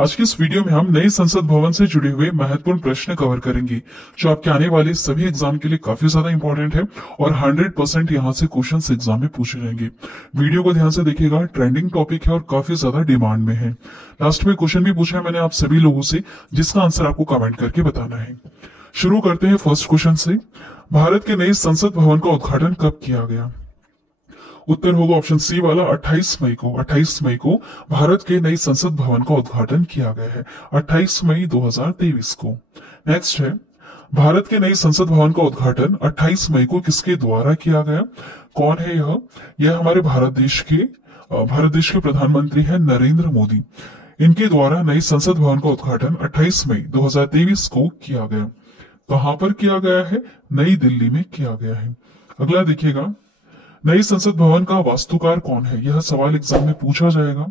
आज की इस वीडियो में हम नए संसद भवन से जुड़े हुए महत्वपूर्ण प्रश्न कवर करेंगे जो आपके आने वाले सभी एग्जाम के लिए काफी ज्यादा इंपॉर्टेंट है और 100% यहाँ से क्वेश्चंस एग्जाम में पूछे जाएंगे। वीडियो को ध्यान से देखिएगा, ट्रेंडिंग टॉपिक है और काफी ज्यादा डिमांड में है। लास्ट में क्वेश्चन भी पूछा है मैंने आप सभी लोगों से, जिसका आंसर आपको कमेंट करके बताना है। शुरू करते हैं फर्स्ट क्वेश्चन से। भारत के नए संसद भवन का उद्घाटन कब किया गया? उत्तर होगा ऑप्शन सी वाला 28 मई को। 28 मई को भारत के नए संसद भवन का उद्घाटन किया गया है, 28 मई 2023 को। नेक्स्ट है, भारत के नए संसद भवन का उद्घाटन 28 मई को किसके द्वारा किया गया? कौन है यह हमारे भारत देश के प्रधानमंत्री है नरेंद्र मोदी। इनके द्वारा नए संसद भवन का उद्घाटन 28 मई 2023 को किया गया। कहां पर किया गया है? नई दिल्ली में किया गया है। अगला देखिएगा, नई संसद भवन का वास्तुकार कौन है? यह सवाल एग्जाम में पूछा जाएगा।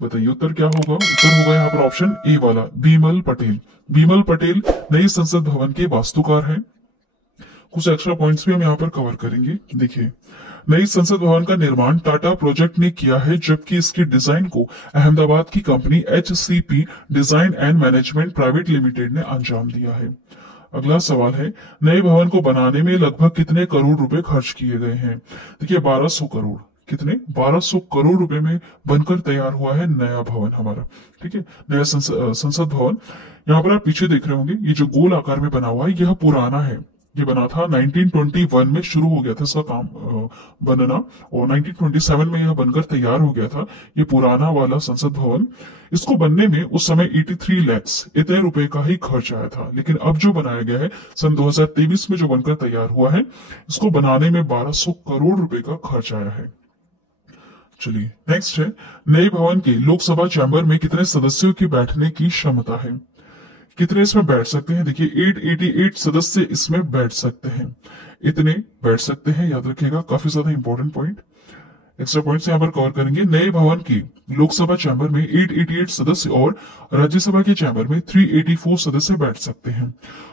बताइए उत्तर क्या होगा? उत्तर होगा यहाँ पर ऑप्शन ए वाला, बीमल पटेल। बीमल पटेल नई संसद भवन के वास्तुकार हैं। कुछ एक्स्ट्रा पॉइंट्स भी हम यहाँ पर कवर करेंगे। देखिए, नई संसद भवन का निर्माण टाटा प्रोजेक्ट ने किया है, जबकि इसकी डिजाइन को अहमदाबाद की company HCP design and management private limited ने अंजाम दिया है। अगला सवाल है, नए भवन को बनाने में लगभग कितने करोड़ रुपए खर्च किए गए हैं? देखिए 1200 करोड़। कितने? 1200 करोड़ रुपए में बनकर तैयार हुआ है नया भवन हमारा। ठीक है, नया संसद भवन। यहाँ पर आप पीछे देख रहे होंगे, ये जो गोल आकार में बना हुआ है यह पुराना है। ये बना था 1921 में, शुरू हो गया था इसका काम बनना और 1927 में यह बनकर तैयार हो गया था। ये पुराना वाला संसद भवन, इसको बनने में उस समय 83 लाख इतने रुपए का ही खर्च आया था। लेकिन अब जो बनाया गया है सन 2023 में जो बनकर तैयार हुआ है, इसको बनाने में 1200 करोड़ रुपए का खर्च आया है। चलिए नेक्स्ट है, नए भवन के लोकसभा चैम्बर में कितने सदस्यों की बैठने की क्षमता है? कितने इसमें बैठ सकते हैं? देखिए 888 सदस्य इसमें बैठ सकते हैं। इतने बैठ सकते हैं, याद रखिएगा, काफी ज्यादा इंपॉर्टेंट पॉइंट। एक्स्ट्रा पॉइंट्स यहाँ पर कवर करेंगे। नए भवन की लोकसभा चैम्बर में 888 सदस्य और राज्यसभा के चैम्बर में 384 सदस्य बैठ सकते हैं।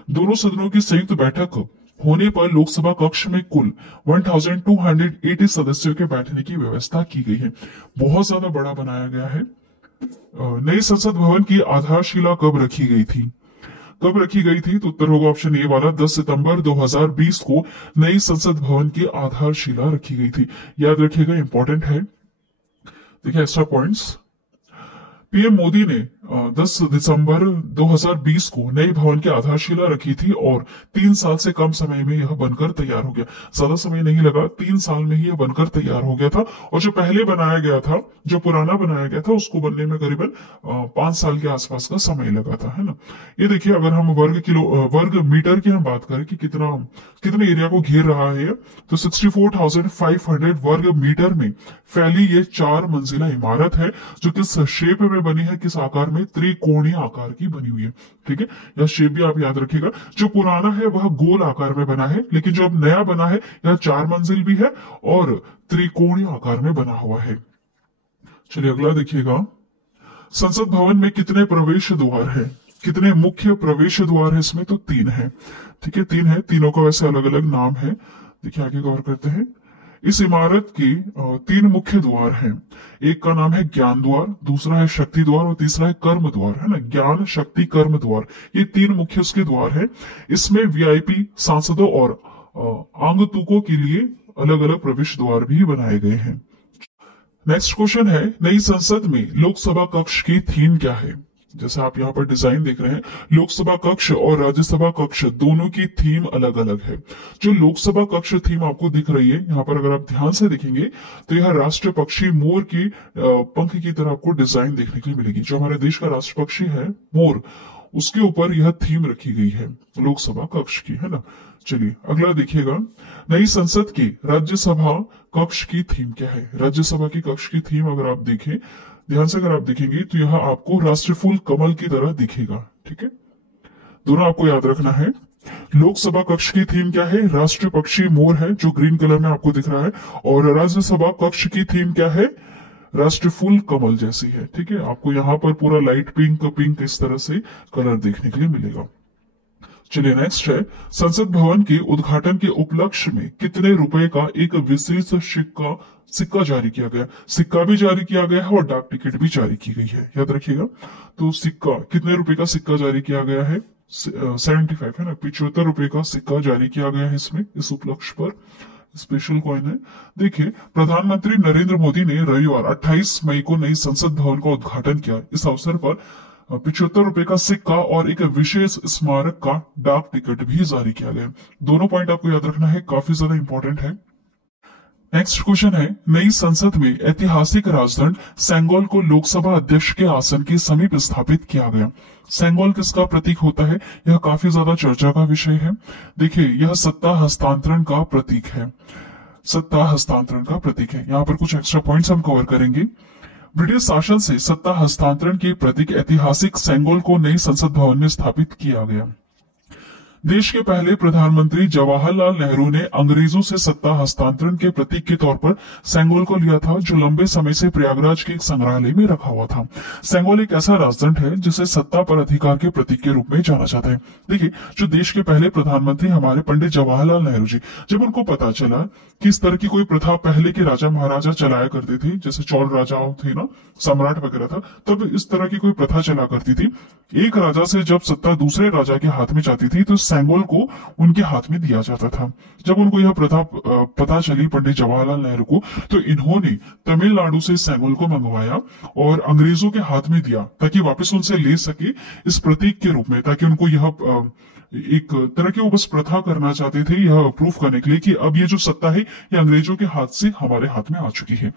दोनों सदनों की संयुक्त बैठक होने पर लोकसभा कक्ष में कुल 1280 सदस्यों के बैठने की व्यवस्था की गई है। बहुत ज्यादा बड़ा बनाया गया है। नई संसद भवन की आधारशिला कब रखी गई थी? कब रखी गई थी? तो उत्तर होगा ऑप्शन ए वाला, 10 सितंबर 2020 को नई संसद भवन की आधारशिला रखी गई थी। याद रखिएगा, इंपॉर्टेंट है। देखिए एक्स्ट्रा पॉइंट्स, पीएम मोदी ने 10 दिसंबर 2020 को नए भवन की आधारशिला रखी थी और 3 साल से कम समय में यह बनकर तैयार हो गया। ज्यादा समय नहीं लगा, 3 साल में ही यह बनकर तैयार हो गया था। और जो पहले बनाया गया था, जो पुराना बनाया गया था, उसको बनने में करीबन 5 साल के आसपास का समय लगा था, है ना। ये देखिए, अगर हम वर्ग मीटर की हम बात करें कि कितने एरिया को घेर रहा है, तो 64,500 वर्ग मीटर में फैली ये 4 मंजिला इमारत है, जो किस शेप में बनी है, किस आकार में? त्रिकोणीय आकार की बनी हुई है। ठीक है, यह शेप भी आप याद रखिएगा। जो पुराना है वह गोल आकार में बना है, लेकिन जो अब नया बना है यह 4 मंजिल भी है और त्रिकोणीय आकार में बना हुआ है। चलिए अगला देखिएगा, संसद भवन में कितने प्रवेश द्वार है? कितने मुख्य प्रवेश द्वार है इसमें? तो 3 है। ठीक है, 3 है। तीनों का वैसे अलग अलग नाम है। देखिए आगे कवर करते हैं। इस इमारत के 3 मुख्य द्वार हैं। एक का नाम है ज्ञान द्वार, दूसरा है शक्ति द्वार और तीसरा है कर्म द्वार, है ना। ज्ञान, शक्ति, कर्म द्वार, ये 3 मुख्य उसके द्वार हैं। इसमें वीआईपी, सांसदों और आगंतुकों के लिए अलग अलग प्रवेश द्वार भी बनाए गए हैं। नेक्स्ट क्वेश्चन है, नई संसद में लोकसभा कक्ष की थीम क्या है? जैसे आप यहाँ पर डिजाइन देख रहे हैं, लोकसभा कक्ष और राज्यसभा कक्ष दोनों की थीम अलग अलग है। जो लोकसभा कक्ष थीम आपको दिख रही है यहाँ पर, अगर आप ध्यान से देखेंगे तो यह राष्ट्र पक्षी मोर की पंख की तरह आपको डिजाइन देखने के लिए मिलेगी। जो हमारे देश का राष्ट्र पक्षी है मोर, उसके ऊपर यह थीम रखी गई है लोकसभा कक्ष की, है ना। चलिए अगला देखिएगा, नई संसद की राज्यसभा कक्ष की थीम क्या है? राज्यसभा की कक्ष की थीम अगर आप देखें ध्यान से, अगर आप देखेंगे तो यह आपको राष्ट्रफूल कमल की तरह दिखेगा। ठीक है, दोनों आपको याद रखना है। लोकसभा कक्ष की थीम क्या है? राष्ट्र पक्षी मोर है, जो ग्रीन कलर में आपको दिख रहा है। और राज्यसभा कक्ष की थीम क्या है? राष्ट्रफूल कमल जैसी है। ठीक है, आपको यहाँ पर पूरा लाइट पिंक इस तरह से कलर देखने के लिए मिलेगा। चलिए नेक्स्ट है, संसद भवन के उद्घाटन के उपलक्ष्य में कितने रुपए का एक विशेष सिक्का सिक्का जारी किया गया। सिक्का भी जारी किया गया है और डाक टिकट भी जारी की गई है, याद रखिएगा। तो सिक्का, कितने रुपए का सिक्का जारी किया गया है, 75 है ना, 75 रुपए का सिक्का जारी किया गया है इसमें, इस उपलक्ष्य पर। स्पेशल कॉइन है। देखिए, प्रधानमंत्री नरेंद्र मोदी ने रविवार 28 मई को नई संसद भवन का उद्घाटन किया। इस अवसर पर 75 रुपए का सिक्का और एक विशेष स्मारक का डाक टिकट भी जारी किया गया। दोनों पॉइंट आपको याद रखना है, काफी ज्यादा इंपॉर्टेंट है। नेक्स्ट क्वेश्चन है, नई संसद में ऐतिहासिक राजदंड सेंगोल को लोकसभा अध्यक्ष के आसन के समीप स्थापित किया गया। सेंगोल किसका प्रतीक होता है, यह काफी ज्यादा चर्चा का विषय है। देखिए, यह सत्ता हस्तांतरण का प्रतीक है, सत्ता हस्तांतरण का प्रतीक है। यहाँ पर कुछ एक्स्ट्रा पॉइंट्स हम कवर करेंगे। ब्रिटिश शासन से सत्ता हस्तांतरण के प्रतीक ऐतिहासिक सेंगोल को नई संसद भवन में स्थापित किया गया। देश के पहले प्रधानमंत्री जवाहरलाल नेहरू ने अंग्रेजों से सत्ता हस्तांतरण के प्रतीक के तौर पर सेंगोल को लिया था, जो लंबे समय से प्रयागराज के एक संग्रहालय में रखा हुआ था। सेंगोल एक ऐसा राजदंड है जिसे सत्ता पर अधिकार के प्रतीक के रूप में जाना जाता है। देखिए, जो देश के पहले प्रधानमंत्री हमारे पंडित जवाहरलाल नेहरू जी, जब उनको पता चला कि इस तरह की कोई प्रथा पहले के राजा महाराजा चलाया करते थे, जैसे चौल राजा थे ना, सम्राट वगैरह था, तब इस तरह की कोई प्रथा चला करती थी। एक राजा से जब सत्ता दूसरे राजा के हाथ में जाती थी तो सेंगोल को उनके हाथ में दिया जाता था। जब उनको यह प्रथा पता चली पंडित जवाहरलाल नेहरू को, तो इन्होंने तमिलनाडु से सेंगोल को मंगवाया और अंग्रेजों के हाथ में दिया, ताकि वापस उनसे ले सके इस प्रतीक के रूप में, ताकि उनको यह एक तरह की वो बस प्रथा करना चाहते थे, यह प्रूफ करने के लिए कि अब ये जो सत्ता है ये अंग्रेजों के हाथ से हमारे हाथ में आ चुकी है।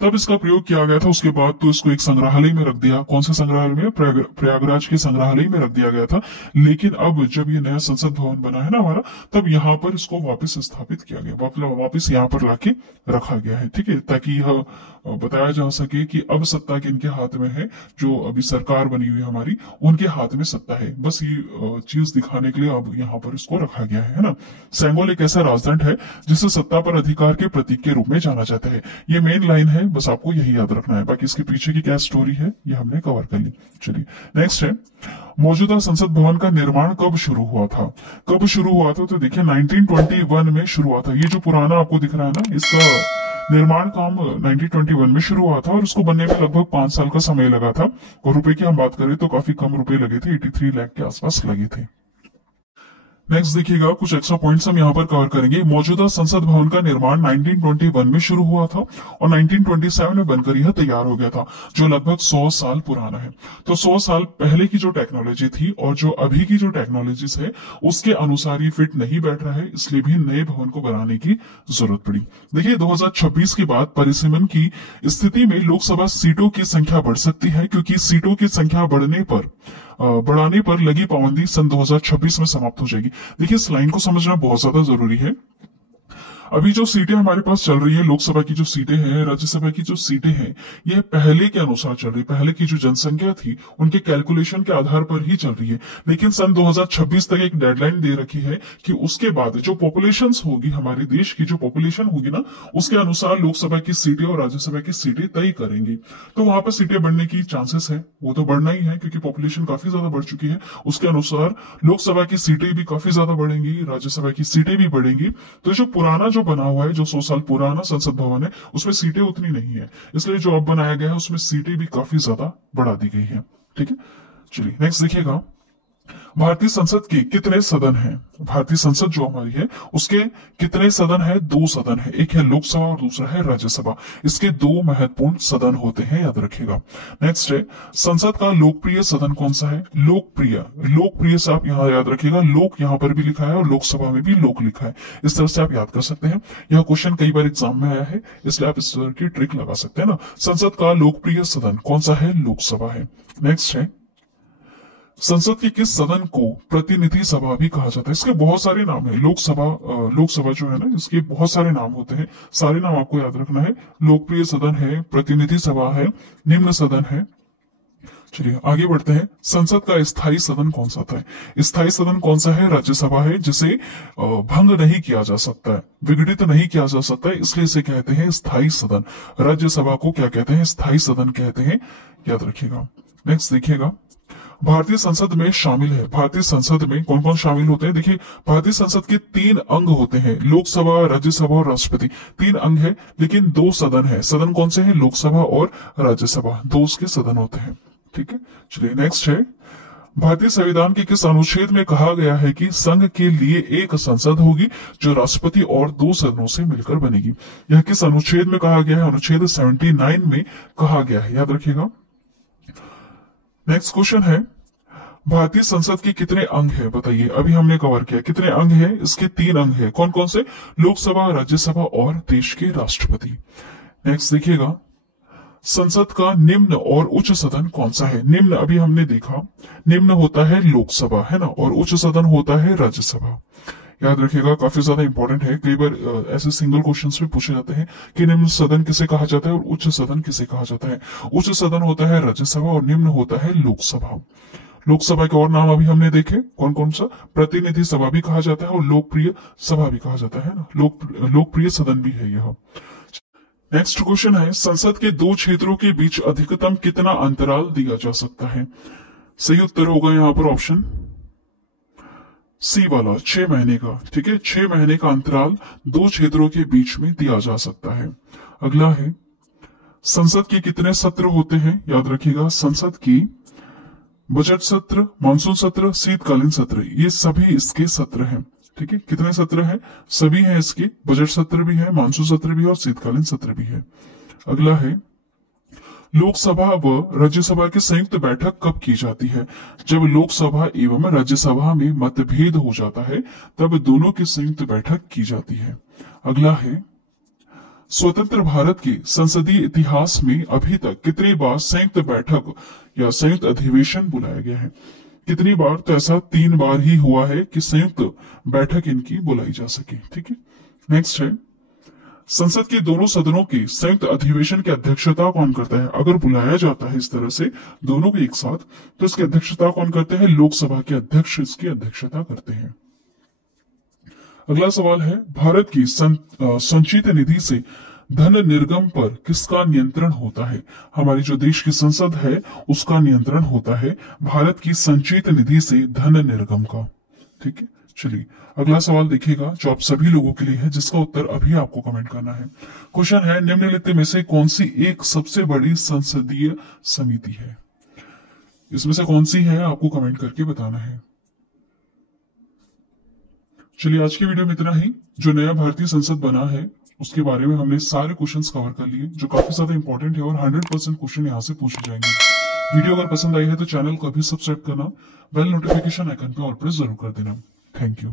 तब इसका प्रयोग किया गया था। उसके बाद तो इसको एक संग्रहालय में रख दिया। कौन से संग्रहालय में? प्रयागराज के संग्रहालय में रख दिया गया था। लेकिन अब जब ये नया संसद भवन बना है ना हमारा, तब यहाँ पर इसको वापस स्थापित किया गया, वापस यहाँ पर लाके रखा गया है, ठीक है, ताकि यह बताया जा सके कि अब सत्ता किनके हाथ में है। जो अभी सरकार बनी हुई है हमारी, उनके हाथ में सत्ता है। बस ये चीज दिखाने के लिए अब यहाँ पर इसको रखा गया है ना। सेंगोल एक ऐसा राजदंड है जिसे सत्ता पर अधिकार के प्रतीक के रूप में जाना जाता है। ये मेन लाइन है, बस आपको यही याद रखना है। बाकी इसके पीछे की क्या स्टोरी है ये हमने कवर कर ली। चलिए नेक्स्ट है, मौजूदा संसद भवन का निर्माण कब शुरू हुआ था? कब शुरू हुआ था? तो देखिए 1921 में शुरू हुआ था। ये जो पुराना आपको दिख रहा है ना, इसका निर्माण काम 1921 में शुरू हुआ था और उसको बनने में लगभग 5 साल का समय लगा था। और रुपए की हम बात करें तो काफी कम रुपए लगे थे, 83 लाख के आसपास लगे थे। नेक्स्ट देखिएगा, कुछ एक्स्ट्रा पॉइंट्स हम यहाँ पर कवर करेंगे। मौजूदा संसद भवन का निर्माण 1921 में शुरू हुआ था और 1927 में बनकर यह तैयार हो गया था, जो लगभग 100 साल पुराना है। तो 100 साल पहले की जो टेक्नोलॉजी थी और जो अभी की जो टेक्नोलॉजीज है, उसके अनुसार ये फिट नहीं बैठ रहा है, इसलिए भी नए भवन को बनाने की जरूरत पड़ी। देखिए 2026 के बाद परिसीमन की स्थिति में लोकसभा सीटों की संख्या बढ़ सकती है, क्योंकि सीटों की संख्या बढ़ाने पर लगी पाबंदी सन 2026 में समाप्त हो जाएगी। देखिए इस लाइन को समझना बहुत ज्यादा जरूरी है। अभी जो सीटें हमारे पास चल रही है, लोकसभा की जो सीटें हैं, राज्यसभा की जो सीटें हैं, ये पहले के अनुसार चल रही है। पहले की जो जनसंख्या थी उनके कैलकुलेशन के आधार पर ही चल रही है। लेकिन सन 2026 तक एक डेडलाइन दे रखी है कि उसके बाद जो पॉपुलेशन होगी, हमारे देश की जो पॉपुलेशन होगी ना, उसके अनुसार लोकसभा की सीटें और राज्यसभा की सीटें तय करेंगी। तो वहां पर सीटें बढ़ने की चांसेस है, वो तो बढ़ना ही है क्योंकि पॉपुलेशन काफी ज्यादा बढ़ चुकी है। उसके अनुसार लोकसभा की सीटें भी काफी ज्यादा बढ़ेंगी, राज्यसभा की सीटें भी बढ़ेंगी। तो जो पुराना जो बना हुआ है, जो 100 साल पुराना संसद भवन है, उसमें सीटें उतनी नहीं है, इसलिए जो अब बनाया गया है उसमें सीटें भी काफी ज्यादा बढ़ा दी गई है। ठीक है, चलिए नेक्स्ट देखिएगा, भारतीय संसद के कितने सदन हैं? भारतीय संसद जो हमारी है उसके कितने सदन है? 2 सदन है, एक है लोकसभा और दूसरा है राज्यसभा। इसके 2 महत्वपूर्ण सदन होते हैं, याद रखिएगा। नेक्स्ट है, संसद का लोकप्रिय सदन कौन सा है? लोकप्रिय से आप यहाँ याद रखिएगा, लोक यहाँ पर भी लिखा है और लोकसभा में भी लोक लिखा है। इस तरह से आप याद कर सकते हैं। यह क्वेश्चन कई बार एग्जाम में आया है, इसलिए आप इस तरह की ट्रिक लगा सकते हैं ना। संसद का लोकप्रिय सदन कौन सा है? लोकसभा है। नेक्स्ट है, संसद के किस सदन को प्रतिनिधि सभा भी कहा जाता है? इसके बहुत सारे नाम है। लोकसभा जो है ना, इसके बहुत सारे नाम होते हैं। सारे नाम आपको याद रखना है। लोकप्रिय सदन है, प्रतिनिधि सभा है, निम्न सदन है। चलिए आगे बढ़ते हैं। संसद का स्थायी सदन कौन सा था? स्थायी सदन कौन सा है? राज्यसभा है, जिसे भंग नहीं किया जा सकता है, विघटित नहीं किया जा सकता है, इसलिए इसे कहते हैं स्थायी सदन। राज्यसभा को क्या कहते हैं? स्थायी सदन कहते हैं, याद रखिएगा। नेक्स्ट देखिएगा, भारतीय संसद में शामिल है। भारतीय संसद में कौन कौन शामिल होते हैं? देखिए, भारतीय संसद के 3 अंग होते हैं, लोकसभा, राज्यसभा और राष्ट्रपति। 3 अंग है, लेकिन 2 सदन है। सदन कौन से हैं? लोकसभा और राज्यसभा, 2 उसके सदन होते हैं। ठीक है, चलिए नेक्स्ट है, भारतीय संविधान के किस अनुच्छेद में कहा गया है कि संघ के लिए एक संसद होगी जो राष्ट्रपति और 2 सदनों से मिलकर बनेगी? यह किस अनुच्छेद में कहा गया है? अनुच्छेद 79 में कहा गया है, याद रखिएगा। नेक्स्ट क्वेश्चन है, भारतीय संसद के कितने अंग हैं? बताइए, अभी हमने कवर किया कितने अंग हैं। इसके 3 अंग हैं, कौन कौन से? लोकसभा, राज्यसभा और देश के राष्ट्रपति। नेक्स्ट देखिएगा, संसद का निम्न और उच्च सदन कौन सा है? निम्न अभी हमने देखा, निम्न होता है लोकसभा, है ना, और उच्च सदन होता है राज्यसभा। याद रखिएगा, काफी ज्यादा इंपॉर्टेंट है। कई बार ऐसे सिंगल क्वेश्चंस में पूछे जाते हैं कि निम्न सदन किसे कहा जाता है और उच्च सदन किसे कहा जाता है। उच्च सदन होता है राज्यसभा और निम्न होता है लोकसभा। लोकसभा के और नाम अभी हमने देखे, कौन कौन सा? प्रतिनिधि सभा भी कहा जाता है और लोकप्रिय सभा भी कहा जाता है ना, लोकप्रिय सदन भी है यह। नेक्स्ट क्वेश्चन है, संसद के 2 क्षेत्रों के बीच अधिकतम कितना अंतराल दिया जा सकता है? सही उत्तर होगा यहाँ पर ऑप्शन सी वाला, 6 महीने का। ठीक है, 6 महीने का अंतराल 2 क्षेत्रों के बीच में दिया जा सकता है। अगला है, संसद के कितने सत्र होते हैं? याद रखिएगा, संसद की बजट सत्र, मानसून सत्र, शीतकालीन सत्र, ये सभी इसके सत्र हैं। ठीक है, कितने सत्र हैं? सभी हैं इसके, बजट सत्र भी है, मानसून सत्र भी है और शीतकालीन सत्र भी है। अगला है, लोकसभा व राज्यसभा की संयुक्त बैठक कब की जाती है? जब लोकसभा एवं राज्यसभा में मतभेद हो जाता है तब दोनों की संयुक्त बैठक की जाती है। अगला है, स्वतंत्र भारत के संसदीय इतिहास में अभी तक कितनी बार संयुक्त बैठक या संयुक्त अधिवेशन बुलाया गया है? कितनी बार? तो ऐसा 3 बार ही हुआ है कि संयुक्त बैठक इनकी बुलाई जा सके। ठीक है, नेक्स्ट है, संसद के दोनों सदनों की संयुक्त अधिवेशन की अध्यक्षता कौन करता है? अगर बुलाया जाता है इस तरह से दोनों को एक साथ, तो इसकी अध्यक्षता कौन करते हैं? लोकसभा के अध्यक्ष इसकी अध्यक्षता करते हैं। अगला सवाल है, भारत की संचित निधि से धन निर्गम पर किसका नियंत्रण होता है? हमारी जो देश की संसद है उसका नियंत्रण होता है भारत की संचित निधि से धन निर्गम का। ठीक है, चलिए अगला सवाल देखिएगा जो आप सभी लोगों के लिए है, जिसका उत्तर अभी आपको कमेंट करना है। क्वेश्चन है, निम्नलिखित में से कौन सी एक सबसे बड़ी संसदीय समिति है? इसमें से कौन सी है आपको कमेंट करके बताना है। चलिए आज की वीडियो में इतना ही। जो नया भारतीय संसद बना है उसके बारे में हमने सारे क्वेश्चंस कवर कर लिए जो काफी ज्यादा इंपॉर्टेंट है और 100% क्वेश्चन यहाँ से पूछे जाएंगे। वीडियो अगर पसंद आई है तो चैनल को अभी सब्सक्राइब करना, बेल नोटिफिकेशन आइकन पे ऑल प्रेस जरूर कर देना। Thank you.